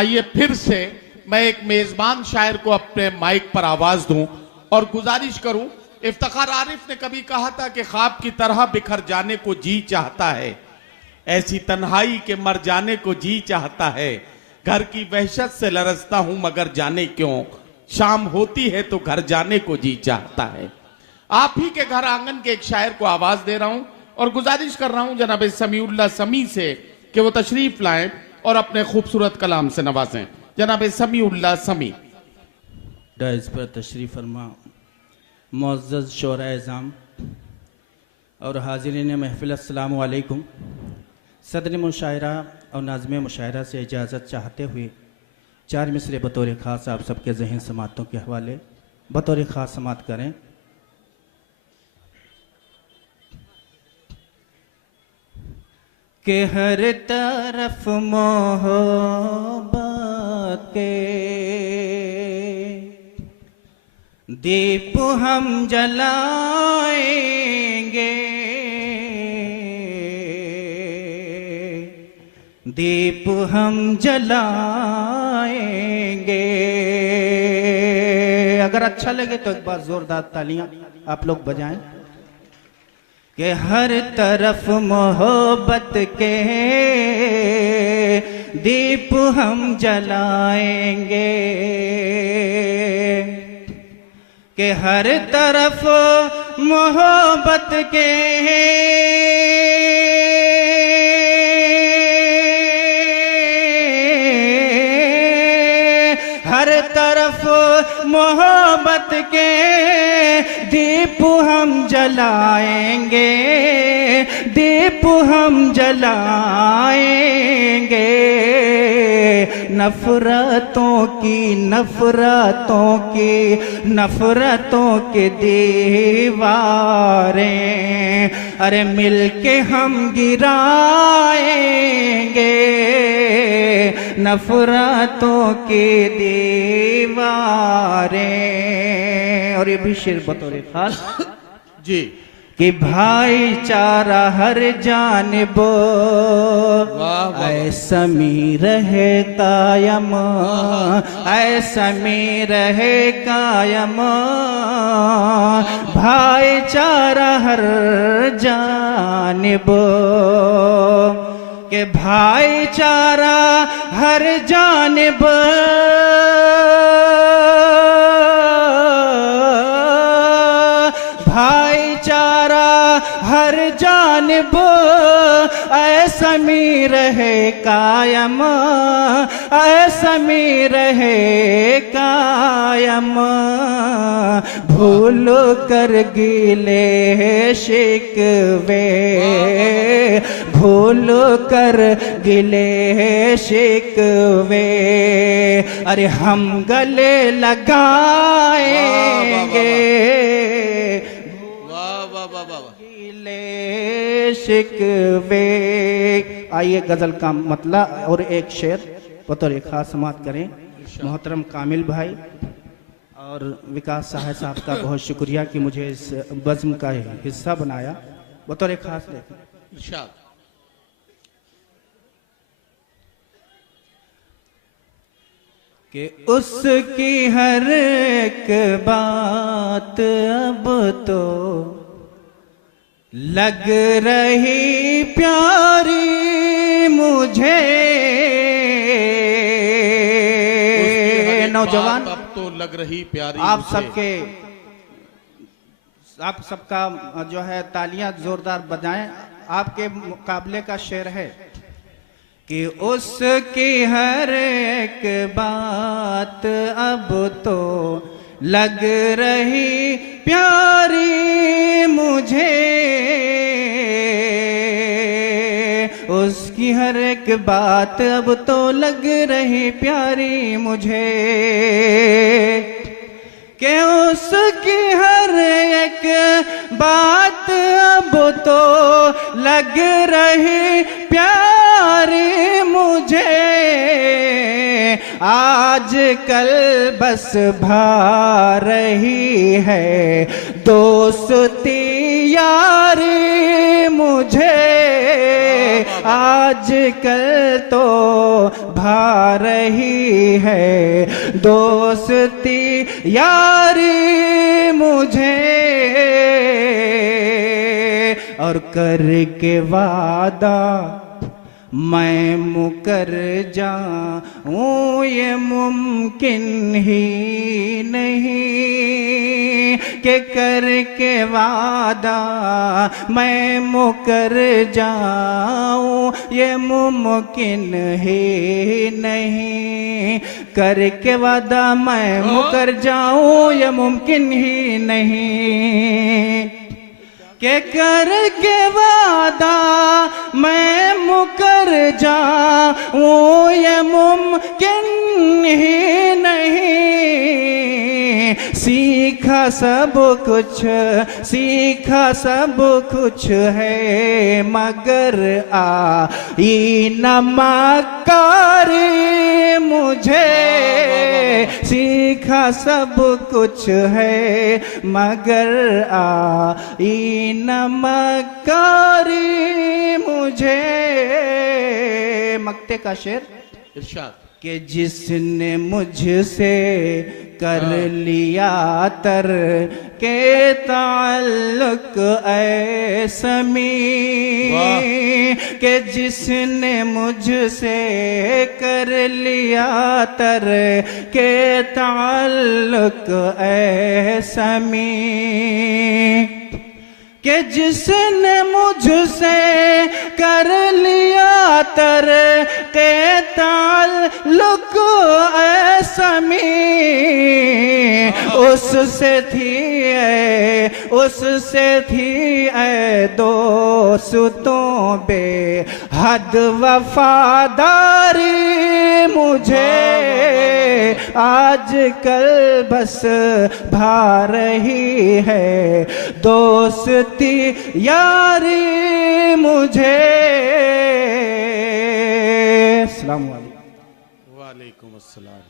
आइए फिर से मैं एक मेजबान शायर को अपने माइक पर आवाज दूं और गुजारिश करूं। इफ्तिखार आरिफ ने कभी कहा था कि ख्वाब की तरह बिखर जाने को जी चाहता है, ऐसी तन्हाई के मर जाने को जी चाहता है। घर की वहशत से लरजता हूं मगर जाने क्यों, शाम होती है तो घर जाने को जी चाहता है। आप ही के घर आंगन के एक शायर को आवाज दे रहा हूं और गुजारिश कर रहा हूं जनाब समीउल्लाह समी से कि वो तशरीफ लाएं और अपने खूबसूरत कलाम से नवाजें। जनाब समीउल्लाह समी डाइस पर तशरीफ़ फरमा मुअज़्ज़ज़ शोरा इज़ाम और हाज़िरीन महफ़िल, अस्सलामु अलैकुम। सदर मुशायरा और नाज़िम मुशायरा से इजाज़त चाहते हुए चार मिसरे बतौर ख़ास आप सबके ज़हन समातों के हवाले बतौर ख़ास समात करें। कि हर तरफ मोहब्बत के दीप हम जलाएंगे, दीप हम जलाएंगे। अगर अच्छा लगे तो एक बार जोरदार तालियां आप लोग बजाएं। कि हर तरफ मोहब्बत के दीप हम जलाएंगे, कि हर तरफ मोहब्बत के हर तरफ मोहब्बत के दीप हम जलाएंगे, दीप हम जलाएंगे। नफरतों की नफरतों की नफरतों के दीवारें अरे मिलके हम गिराएंगे, नफरतों की दीवारें। और ये भी शेर बतौर खास जी कि भाईचारा हर जानिब ऐसा मी रहे कायम, ऐसा मी रहे कायम। भाईचारा हर जानिब, के भाईचारा हर जानिब हर जानिब ऐसा मी रहे कायम, ऐसा मी रहे कायम। भूल कर गिले शिकवे, भूल कर गिले शिकवे अरे हम गले लगाएंगे। शिकवे। आइए गजल का मतला और एक शेर बतौर खास समात करें। मोहतरम कामिल भाई और विकास साहब साहब का बहुत शुक्रिया कि मुझे इस बज़्म का हिस्सा बनाया। बतौर खास लेखें। कि उसकी हर एक बात अब तो लग रही प्यारी मुझे। नौजवान अब तो लग रही प्यारी आप सबका जो है तालियां जोरदार बजाएं। आपके मुकाबले का शेर है कि उसकी हर एक बात अब तो लग रही प्यारी मुझे। उसकी हर एक बात अब तो लग रही प्यारी मुझे। कि उसकी हर एक बात अब तो लग रही प्यारी मुझे। आज कल बस भा रही है दोस्ती यारी मुझे। आज कल तो भा रही है दोस्ती यारी मुझे, और करके वादा मैं मुकर जाऊं ये मुमकिन ही नहीं, के करके वादा मैं मुकर जाऊं ये मुमकिन ही नहीं, करके वादा मैं मुकर जाऊं ये मुमकिन ही नहीं, के करके वादा मैं मुकर जाऊं ये मुमकिन ही नहीं, सीखा सब कुछ है मगर आई न मकारी मुझे, सीखा सब कुछ है मगर आई न मकारी मुझे। मक्ते का शेर इरशाद कि जिसने मुझसे कर लिया तर के ताल्लुक ऐ समी, कि जिसने मुझसे कर लिया तर के ताल्लुक ऐ समी, कि जिसने मुझसे कर लिया तर के ताल्लुक ऐसा में, उससे थी दोस्तों बेहद वफादारी मुझे, आजकल बस भा रही है दोस्ती यारी मुझे। अस्सलाम वालेकुम। वालेकुम अस्सलाम।